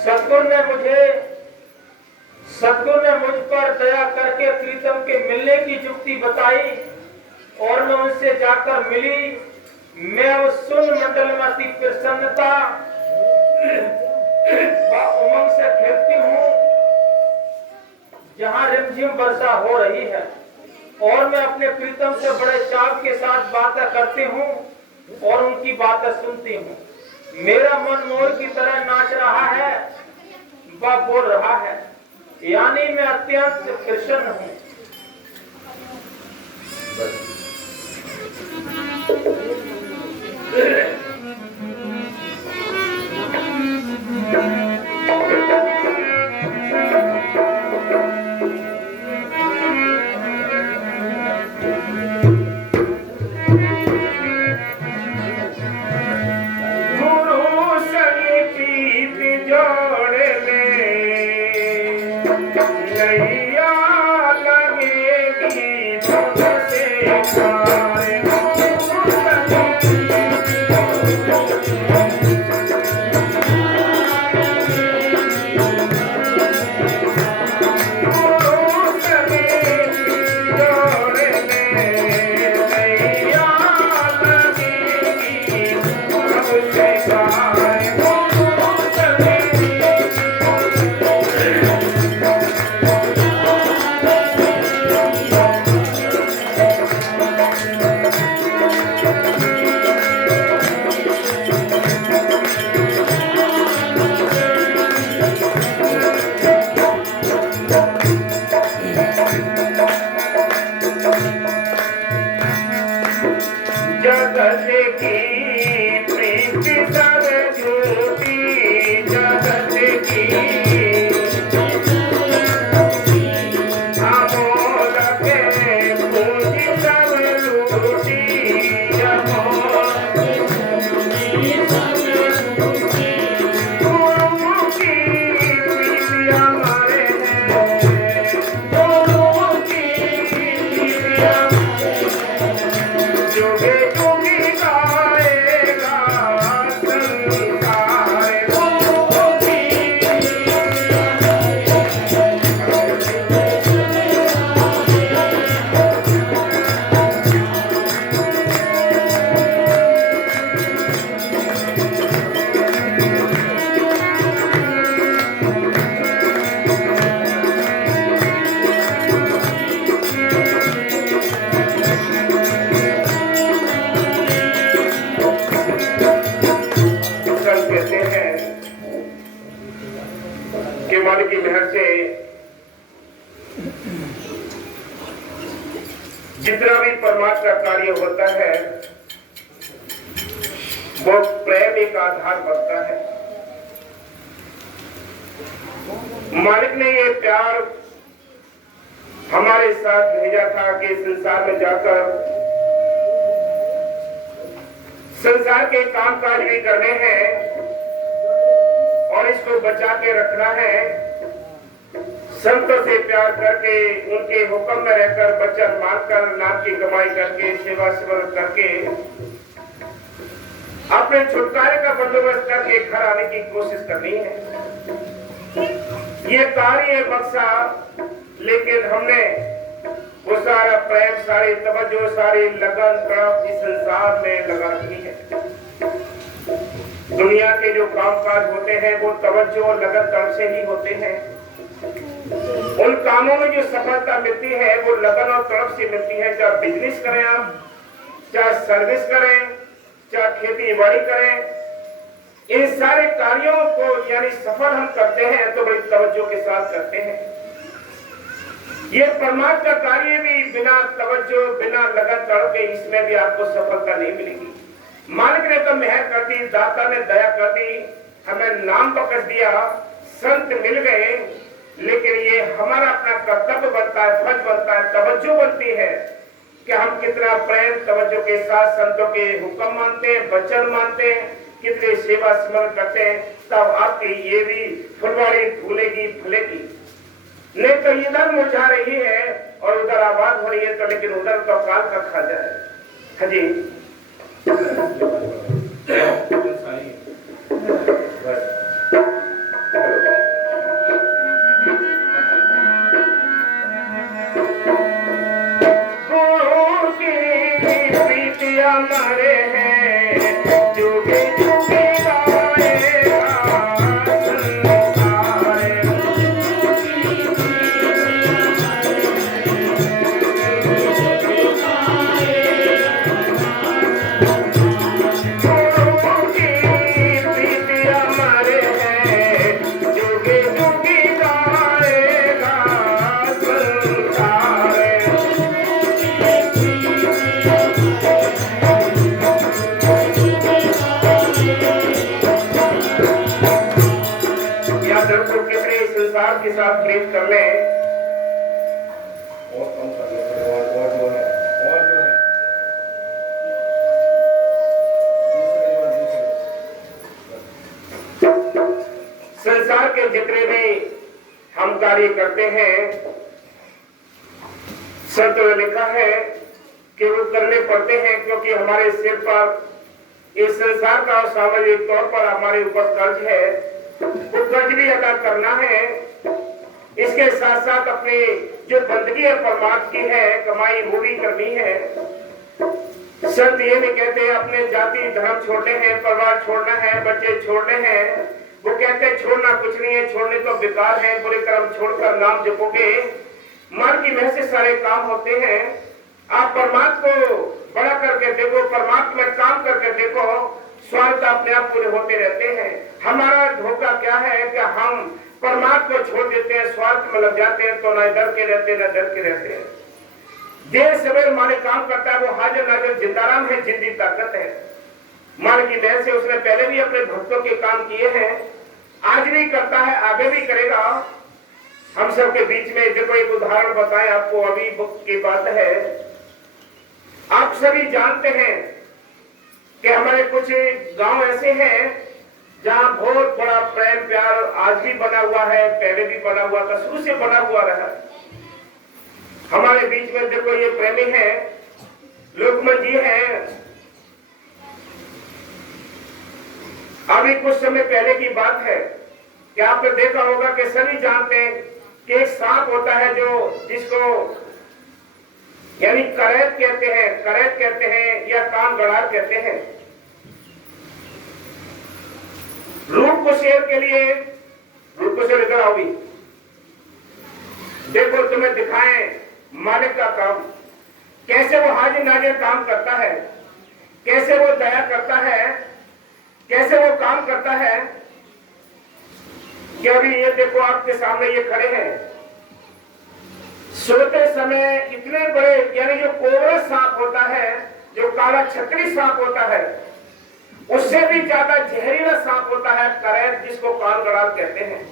सद्गुरु ने मुझ पर दया करके प्रीतम के मिलने की युक्ति बताई और मैं उनसे जाकर मिली। मैं उस सुन मंडल में अति प्रसन्नता व उमंग से खेलती हूँ जहाँ रिमझिम वर्षा हो रही है और मैं अपने प्रीतम से बड़े चाव के साथ बातें करती हूँ और उनकी बातें सुनती हूँ। मेरा मन मोर की तरह नाच रहा है, वह बोल रहा है, यानी मैं अत्यंत प्रसन्न हूँ। की मेहर से जितना भी परमात्मा का कार्य होता है वो प्रेम एक आधार बनता है। मालिक ने ये प्यार हमारे साथ भेजा था कि संसार में जाकर संसार के कामकाज भी करने हैं और इसको बचा के रखना है। संतों से प्यार करके उनके हुक्म में रहकर वचन मानकर नाम की कमाई करके सेवा सिमरन करके अपने छुटकारे का बंदोबस्त करके घर आने की कोशिश करनी है। ये कार्य बख्शा, लेकिन हमने वो सारा प्रेम, सारी तवज्जो, सारी लगन तड़प इस संसार में लगा रखी है। दुनिया के जो कामकाज होते हैं वो तवज्जो और लगन तड़प से ही होते हैं। उन कामों में जो सफलता मिलती है वो लगन और तड़प से मिलती है। चाहे बिजनेस करें आप, चाहे सर्विस करें, चाहे खेती बाड़ी करें, इन सारे कार्यों को यानी सफल हम करते हैं तो बड़ी तवज्जो के साथ करते हैं। ये परमात्मा का कार्य भी बिना तवज्जो, बिना लगन तड़प के इसमें भी आपको सफलता नहीं मिलेगी। मालिक ने तो मेहर कर दी, दाता ने दया कर दी, हमें नाम पकड़ दिया, संत मिल गए, लेकिन ये हमारा अपना कर्तव्य बनता है, फर्ज बनता है, तवज्जो बनती है कि हम कितना प्रेम तवज्जो के साथ संतों के हुक्म मानते हैं, वचन मानते हैं, कितने सेवा स्मरण करते हैं। तब आपकी ये भी फुलवाड़ी फूलेगी फूलेगी। नहीं तो इधर मुरझा रही है और उधर आबाद हो रही है, तो लेकिन उधर तो काल का खा जाए। हाँ जी, बस दिल को कितने संसार के साथ प्रेम कर ले। और कम कर ले, और जो है संसार के जितने भी हम कार्य करते हैं, संतों ने लिखा है कि वो करने पड़ते हैं क्योंकि हमारे सिर पर इस संसार का सामाजिक तौर पर हमारे ऊपर कर्ज है, वो कर्ज भी अदा करना है। इसके साथ साथ अपनी जो बंदगी है परमात्मा की है, कमाई वो भी करनी है। संत ये नहीं कहते अपने जाति धर्म छोड़ने हैं, परिवार छोड़ना है, बच्चे छोड़ने हैं। वो कहते हैं छोड़ना कुछ नहीं है, छोड़ने तो बेकार है, बुरे कर्म छोड़कर नाम जपोगे मन की वह से सारे काम होते हैं। आप परमात्मा को बड़ा करके देखो, परमात्मा में काम करके देखो, स्वार्थ अपने आप पूरे होते रहते हैं। हमारा धोखा क्या है कि हम परमात्मा को छोड़ देते हैं, स्वार्थ में लग जाते हैं, तो न डर के रहते न डर के रहते हैं। देर सवेर माने काम करता है, वो हाजिर नाजिर जिंदाराम है, जिंदी ताकत है। मान की दया से उसने पहले भी अपने भक्तों के काम किए हैं, आज भी करता है, आगे भी करेगा। हम सब के बीच में देखो एक उदाहरण बताएं आपको, अभी बुक की बात है। आप सभी जानते हैं कि हमारे कुछ गांव ऐसे हैं जहां बहुत बड़ा प्रेम प्यार आज भी बना हुआ है, पहले भी बना हुआ था, शुरू से बना हुआ रहा। हमारे बीच में देखो ये प्रेमी है, लोकमन जी हैं। अभी कुछ समय पहले की बात है कि आपने देखा होगा कि सभी जानते हैं कि एक सांप होता है जो जिसको यानी करैत कहते हैं या कान गड़ार कहते हैं। रूप को शेर के लिए, रूप को शेर इधर आओ भी, देखो तुम्हें दिखाएं मालिक का काम, कैसे वो हाजिर नाजिर काम करता है, कैसे वो दया करता है, कैसे वो काम करता है। कि अभी ये देखो आपके सामने ये खड़े हैं, सोते समय इतने बड़े यानी जो कोबरा सांप होता है, जो काला छतरी सांप होता है, उससे भी ज्यादा जहरीला सांप होता है करैत, जिसको कान गड़ार कहते हैं।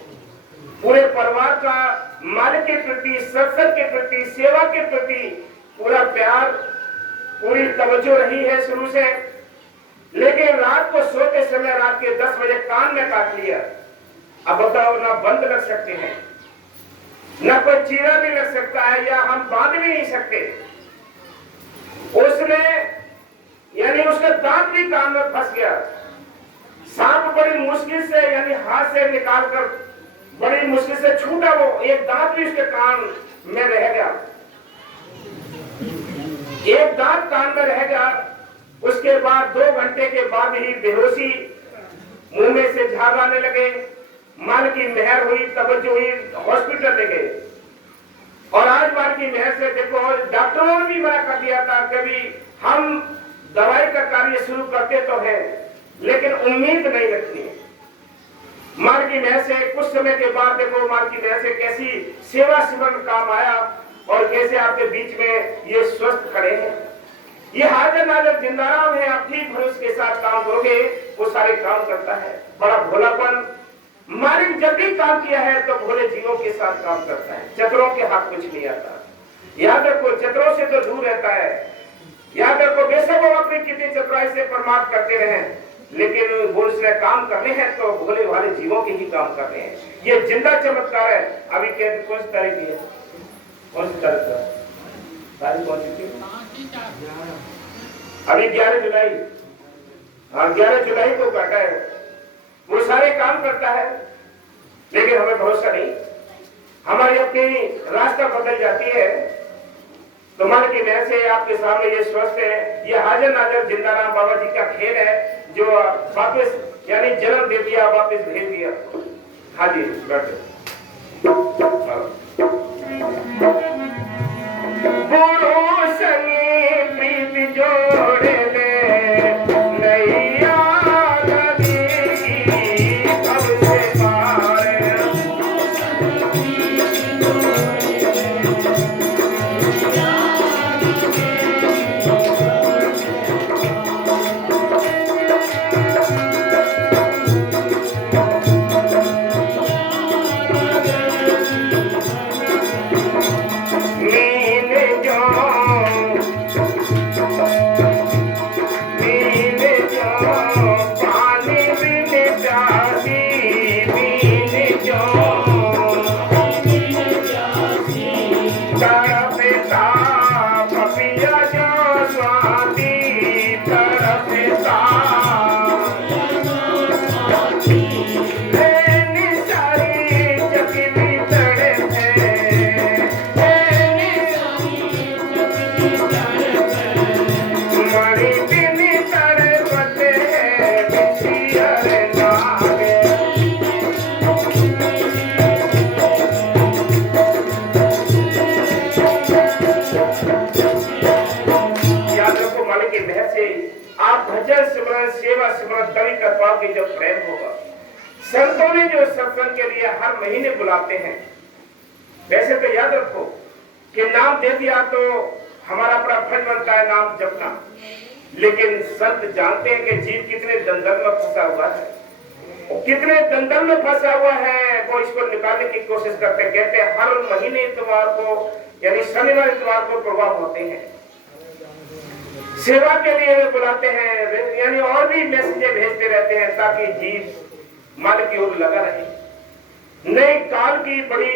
पूरे परिवार का मालिक के प्रति, सत्संग के प्रति, सेवा के प्रति पूरा प्यार, पूरी तवज्जो रही है शुरू से। लेकिन रात को सोते समय रात के 10 बजे कान में काट लिया। अब बताओ, ना बंद लग सकते हैं, ना कोई चीरा भी लग सकता है, या हम बांध भी नहीं सकते। उसने यानी उसका दांत भी कान में फंस गया। सांप बड़ी मुश्किल से यानी हाथ से निकालकर बड़ी मुश्किल से छूटा, वो एक दांत भी उसके कान में रह गया, एक दांत कान में रह गया। उसके बाद 2 घंटे के बाद ही बेहोशी, मुंह में से झाग आने लगे, मन की मेहर हुई, तवज्जो हुई, हॉस्पिटल ले गए। और आज मन की मेहर से देखो, डॉक्टरों ने भी मना कर दिया था, कभी हम दवाई का कार्य शुरू करते तो है लेकिन उम्मीद नहीं रखनी। मन की मेहर से कुछ समय के बाद देखो, मन की मेहर से कैसी सेवा सिमरन काम आया और कैसे आपके बीच में ये स्वस्थ खड़े हैं। ये हाजिर नाजिर जिंदाराम है, आप ठीक भरोसे के साथ काम करोगे, वो सारे काम करता है। बड़ा भोलापन, मालिक जब भी काम किया है तो भोले जीवों के साथ काम करता है, चतुरों के हाथ कुछ नहीं आता। याद रखो, चतुरों से तो दूर रहता है। याद रखो, बेशक वो अपनी कितनी चतुराई से परमार्थ करते रहे, लेकिन वो उसने काम करने हैं तो भोले वाले जीवों के ही काम कर रहे हैं। ये जिंदा चमत्कार है। अभी कौन सी तारीख है, कौन सी तारीख कौन सी थी? अभी 11 जुलाई, हाँ 11 जुलाई को काटा है। वो सारे काम करता है लेकिन हमें भरोसा नहीं, हमारी अपनी रास्ता बदल जाती है। तो मन की मेहर से आपके सामने ये स्वस्थ है, ये हाजिर नाजिर जिंदाराम बाबा जी का खेल है, जो वापस यानी जन्म दे दिया, वापस भेज दिया। हाँ जी बैठो। प्रीत जोड़े कर पाओगे जब प्रेम होगा। संतों ने जो सत्संग के लिए हर महीने बुलाते हैं, वैसे तो याद रखो कि नाम दे दिया तो हमारा अपना फर्ज बनता है नाम जपना, लेकिन संत जानते हैं कि जीव कितने दलदल में फंसा हुआ है, कितने दलदल में फंसा हुआ है, वो इसको निकालने की कोशिश करते हैं। कहते हैं हर महीने इतवार को यानी शनिवार इतवार को प्रोग्राम होते हैं, सेवा के लिए वे बुलाते हैं, यानी और भी मैसेज भेजते रहते हैं ताकि जीव मन की ओर लगा रहे। नई काल की बड़ी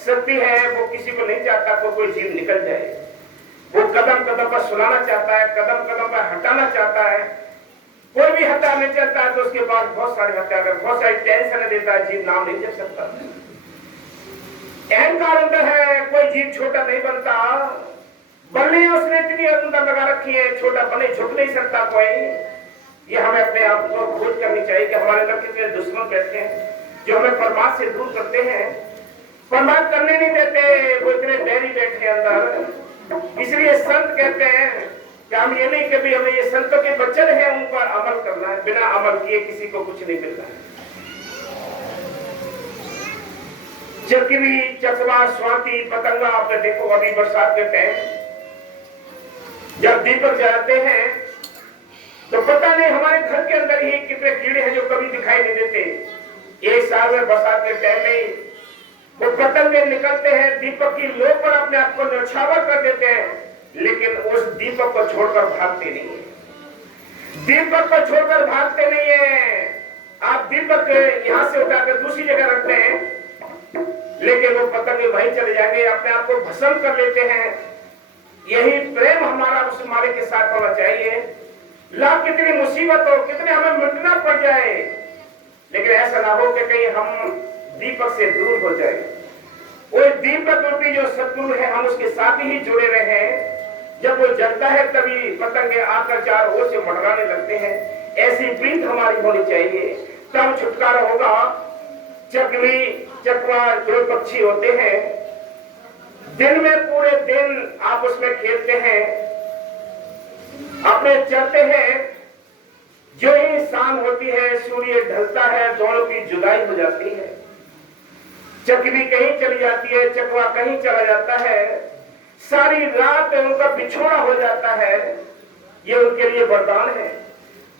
शक्ति है, वो किसी को नहीं चाहता को कोई जीव निकल जाए, वो कदम कदम पर सुनाना चाहता है, कदम कदम पर हटाना चाहता है। कोई भी हत्या नहीं चलता है तो उसके बाद बहुत सारी हत्या कर बहुत सारी टेंशन देता है, जीव नाम नहीं जप सकता। अहंकार अंदर है, कोई जीव छोटा नहीं बनता, बल्ले उसने इतनी अंदर लगा रखी है, छोटा बने झुक नहीं सकता कोई। ये हमें अपने आप को खोज करनी चाहिए कि हमारे अंदर कितने दुश्मन बैठे हैं जो हमें परमात्मा से दूर करते हैं, परमात्मा करने नहीं देते, वो इतने बैरी बैठे अंदर। इसलिए संत कहते हैं कि हम ये नहीं कभी हमें ये संतों के वचन है उन पर अमल करना है, बिना अमल किए किसी को कुछ नहीं मिलना है। चरखी, चकवा, स्वाति, पतंगा, आपने देखो अभी बरसात के टाइम जब दीपक जलाते हैं तो पता नहीं हमारे घर के अंदर ही कितने कीड़े हैं जो कभी दिखाई नहीं देते। एक साल में बरसात के टाइम में वो पतंगे निकलते हैं, दीपक की लो पर अपने आप को न्यौछावर कर देते हैं, लेकिन उस दीपक को छोड़कर भागते नहीं है, दीपक को छोड़कर भागते नहीं है। आप दीपक यहां से उठाकर दूसरी जगह रखते हैं, लेकिन वो पतंगे वहीं चले जाएंगे, अपने आप को भस्म कर लेते हैं। यही प्रेम हमारा उस मालिक के साथ होना चाहिए। लाख कितनी मुसीबत हो, कितने हमें मिटना पड़ जाए, लेकिन ऐसा ना हो कि कहीं हम दीपक से दूर हो जाए। वो दीपक रूपी जो सतगुरु है, हम उसके साथ ही जुड़े रहे हैं। जब वो जलता है तभी पतंगे आकर चार ओर से मंडराने लगते हैं। ऐसी प्रीत हमारी होनी चाहिए, तब छुटकारा होगा। चकवी, चकवा जो पक्षी होते हैं, दिन में पूरे दिन आपस में खेलते हैं, अपने चलते हैं। जो ही शाम होती है, सूर्य ढलता है, दोनों की जुदाई हो जाती है। चकवी कहीं चली जाती है, चकवा कहीं चला जाता है, सारी रात उनका बिछोड़ा हो जाता है। ये उनके लिए वरदान है।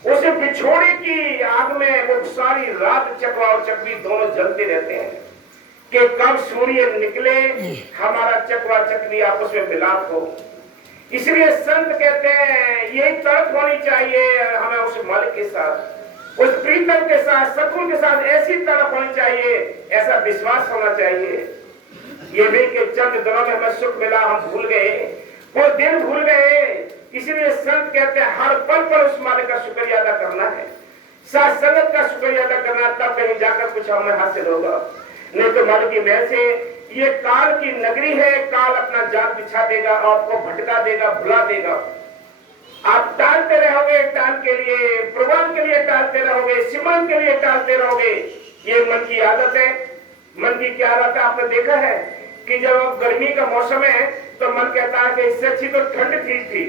उस बिछोड़े की आग में वो सारी रात चकवा और चकवी दोनों जलते रहते हैं कि कब सूर्य निकले, हमारा चकवा चकवी आपस में मिलाप हो। इसलिए संत कहते हैं यही तड़प होनी चाहिए हमें उस मालिक के साथ, उस प्रीतम के साथ, सतगुरु के साथ ऐसी तड़प होनी चाहिए, ऐसा विश्वास होना चाहिए। ये नहीं कि चंद दिनों में हमें सुख मिला, हम भूल गए, वो दिन भूल गए। इसलिए संत कहते हैं हर पल पर उस मालिक का शुक्रिया अदा करना है, साथ संगत का शुक्रिया अदा करना, तब कहीं जाकर कुछ हमें हासिल होगा। नहीं तो मालिक की महर से ये काल की नगरी है, काल अपना जाल बिछा देगा, आपको भटका देगा, भुला देगा। आप टालते रहोगे, टाल के लिए प्रोग्राम के लिए टालते रहोगे, सिमरन के लिए टालते रहोगे। ये मन की आदत है। मन की क्या आदत है? आपने देखा है कि जब गर्मी का मौसम है तो मन कहता है कि इससे अच्छी तो ठंड ठीक थी,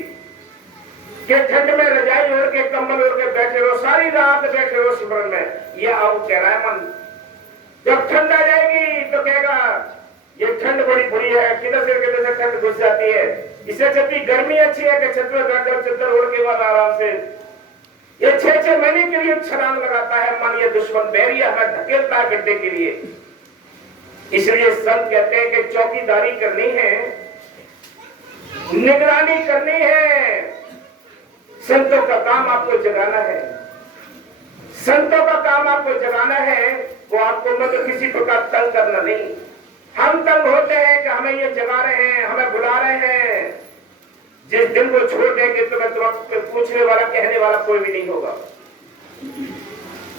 कि ठंड में रजाई ओढ़ के कंबल ओढ़ के बैठे रहो, सारी रात बैठे रहो सिमरन में। ये आओ कह रहा है मन। जब ठंड आ जाएगी तो कहेगा ये ठंड बड़ी बुरी है, किधर से ठंड घुस जाती है, इससे अच्छी गर्मी अच्छी है कि छत में बैठकर चद्दर ओढ़ के बाद आराम से। ये 6-6 महीने के लिए छलांग लगाता है मन, ये दुश्मन बैरी हमें धकेलता है गड्ढे के लिए। इसलिए संत कहते हैं कि चौकीदारी करनी है, निगरानी करनी है। संतों का काम आपको जगाना है, संतों का काम आपको जगाना है। वो आपको मतलब किसी प्रकार तंग करना नहीं। हम तंग होते हैं कि हमें ये जगा रहे हैं, हमें बुला रहे हैं। जिस दिन को छोड़ देंगे तो मैं तुम्हें पूछने वाला, कहने वाला कोई भी नहीं होगा।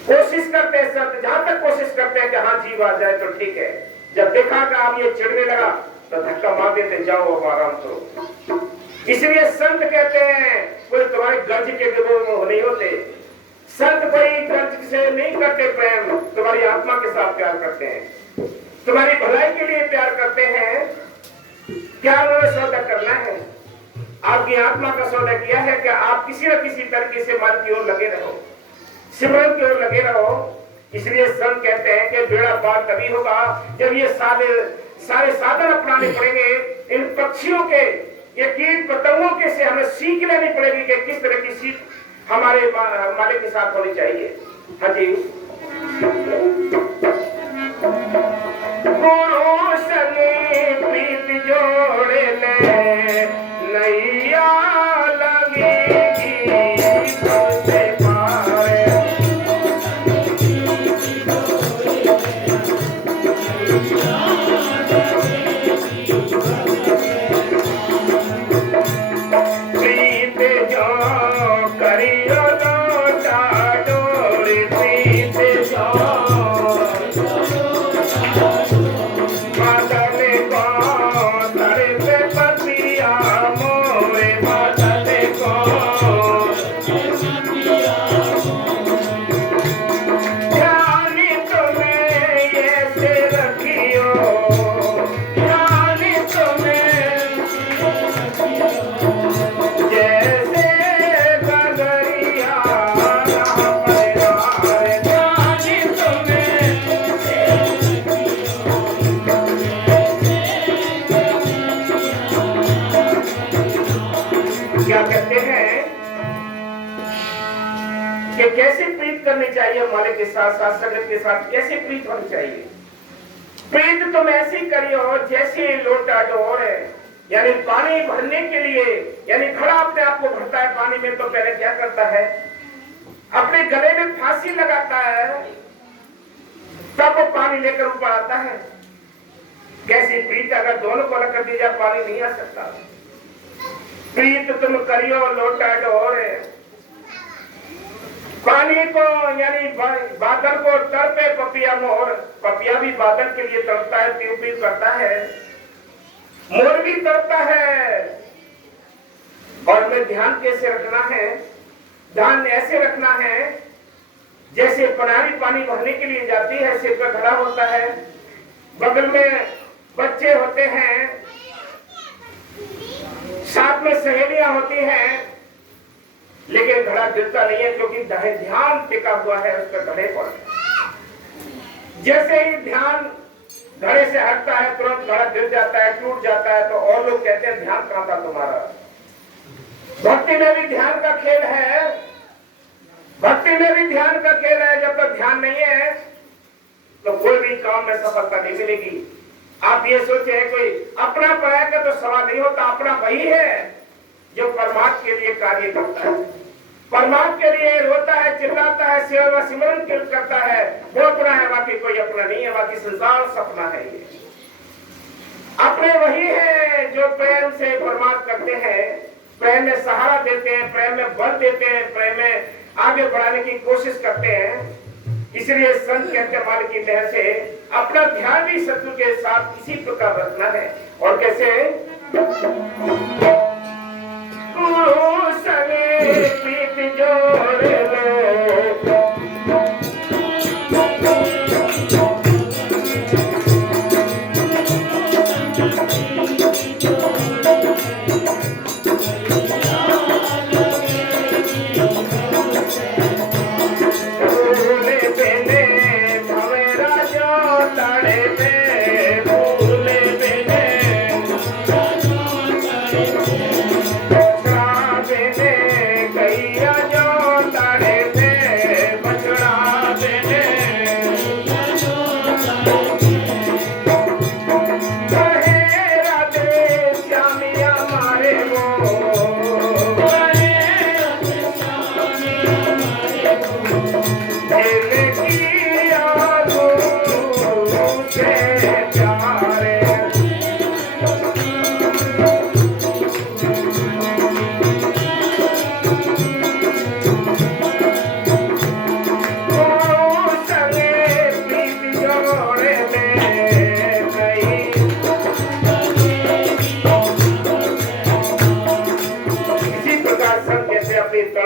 कोशिश करते हैं संत, जहां तक कोशिश करते हैं कि हाँ जीव आ जाए तो ठीक है। जब देखा कि आप ये चिढ़ने लगा तो धक्का मार देते, जाओ अब आराम करो। इसलिए संत कहते हैं कोई तुम्हारे गर्ज के विरोध नहीं होते। संत कोई गर्ज से नहीं करते प्रेम, तुम्हारी आत्मा के साथ प्यार करते हैं, तुम्हारी भलाई के लिए प्यार करते हैं। क्या उन्होंने सौदा करना है? आपकी आत्मा का सौदा किया है कि आप किसी न किसी तरीके से मन की ओर लगे रहो, सिमरन की ओर लगे रहो। इसलिए संत कहते हैं कि बेड़ा पार तभी होगा जब ये सारे साधन अपनाने पड़ेंगे। इन पक्षियों के, ये कीट पतंगों के से हमें सीख लेनी पड़ेगी कि किस तरह की सीख हमारे मालिक के साथ होनी चाहिए। हाँ जी। गुरु संगे प्रीत जोड़े ले, नैया लगेगी तुझसे पार। प्रीत जो करियो लोटा डोरी, प्रीत जो क्या कहते हैं कि कैसे प्रीत करनी चाहिए मालिक के साथ, साथ संगत के साथ कैसे प्रीत होनी चाहिए। प्रीत तुम ऐसी करियो जैसे लोटा डोर है, यानी पानी भरने के लिए, यानी घड़ा अपने आप को भरता है पानी में तो पहले क्या करता है, अपने गले में फांसी लगाता है, तब वो पानी लेकर ऊपर आता है। कैसी प्रीत, अगर दोनों को अलग कर दिया जाए पानी नहीं आ सकता। प्रीत तुम करियो लोटा डोर, पानी को यानी बादल को तड़पे पपिया मोर, पपिया भी बादल के लिए तड़पता है, पीऊ पीऊ करता है, मोर भी तड़पता है। और में ध्यान कैसे रखना है, ध्यान ऐसे रखना है जैसे प्रणाली पानी भरने के लिए जाती है, सिर पर घड़ा होता है, बगल में बच्चे होते हैं, साथ में सहेलियां होती हैं, लेकिन घड़ा गिरता नहीं है क्योंकि ध्यान टिका हुआ है उस पर घड़े पर। जैसे ही ध्यान घड़े से हटता है तुरंत घड़ा गिर जाता है, टूट जाता है, तो और लोग कहते हैं ध्यान कहां था तुम्हारा। भक्ति में भी ध्यान का खेल है, भक्ति में भी ध्यान का खेल है। जब तक ध्यान नहीं है तो कोई भी काम में सफलता नहीं मिलेगी। आप ये सोचे कोई अपना पराया का तो सवाल नहीं होता, अपना वही है जो परमात्मा के लिए कार्य करता है, परमात्मा के लिए रोता है, चिल्लाता है, सेवा सिमरन करता है, वो अपना है, बाकी कोई अपना नहीं है, बाकी संसार सपना है। ये अपने वही है जो प्रेम से परमात्मा करते हैं, प्रेम में सहारा देते हैं, प्रेम में बल देते हैं, प्रेम में आगे बढ़ाने की कोशिश करते हैं। इसलिए संत कहते हैं मालिक की दया से अपना ध्यान भी शत्रु के साथ इसी प्रकार रखना है। और कैसे, गुरु संगे प्रीत जोड़ लो,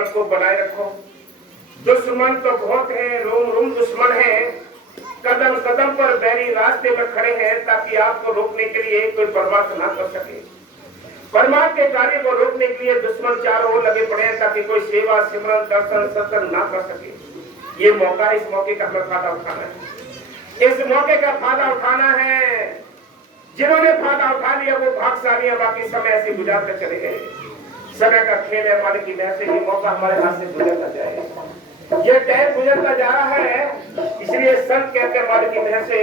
को बनाए रखो। दुश्मन तो बहुत है, रोम रोम दुश्मन है, कदम कदम पर बैरी रास्ते में खड़े हैं ताकि आपको रोकने के लिए कोई बर्बाद ना कर सके। परमात्मा के कार्य को रोकने के लिए दुश्मन चारों ओर लगे पड़े हैं ताकि कोई सेवा सिमरन दर्शन सत्संग ना कर सके। ये मौका, इस मौके का हमें फायदा उठाना है। इस मौके का फायदा उठाना है। जिन्होंने फायदा उठा लिया वो भाग्यशाली है, बाकी समय ऐसे गुजार कर चले गए। समय का खेल है, मालिक की महर से ये मौका हमारे हाथ से गुजरता जाए। ये टाइम गुजरता जा रहा है, इसलिए संत कहते हैं मालिक की महर से